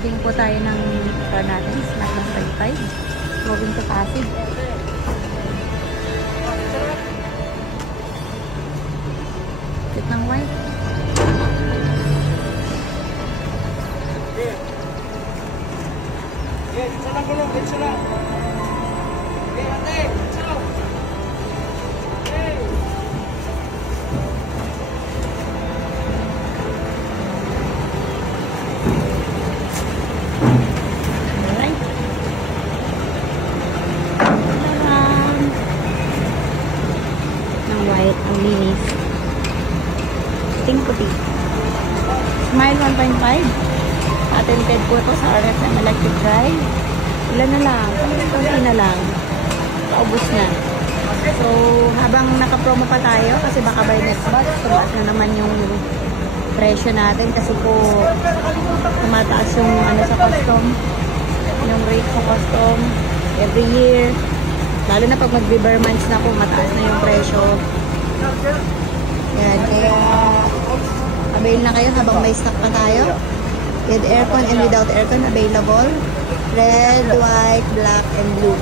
Moving po tayo ng car natin. Smart 155. Moving to Pasig. Kit ng white. Isa lang gulong, isa lang. Okay, ate, isa lang. Alright. Ng white, ang linis. Puting-puti. Smile 1.5. Attended po ito sa RFM Electric Drive. Ilan na lang? Kunti na lang. Paubos na. So, habang naka-promo pa tayo, kasi baka by next month, tumaas na naman yung presyo natin kasi po tumataas yung ano sa custom, yung rate sa custom every year. Lalo na pag mag-Viber months na po, mataas na yung presyo. Yan, kaya avail na kayo habang may stock pa tayo. With aircon and without aircon available. Red, white, black, and blue.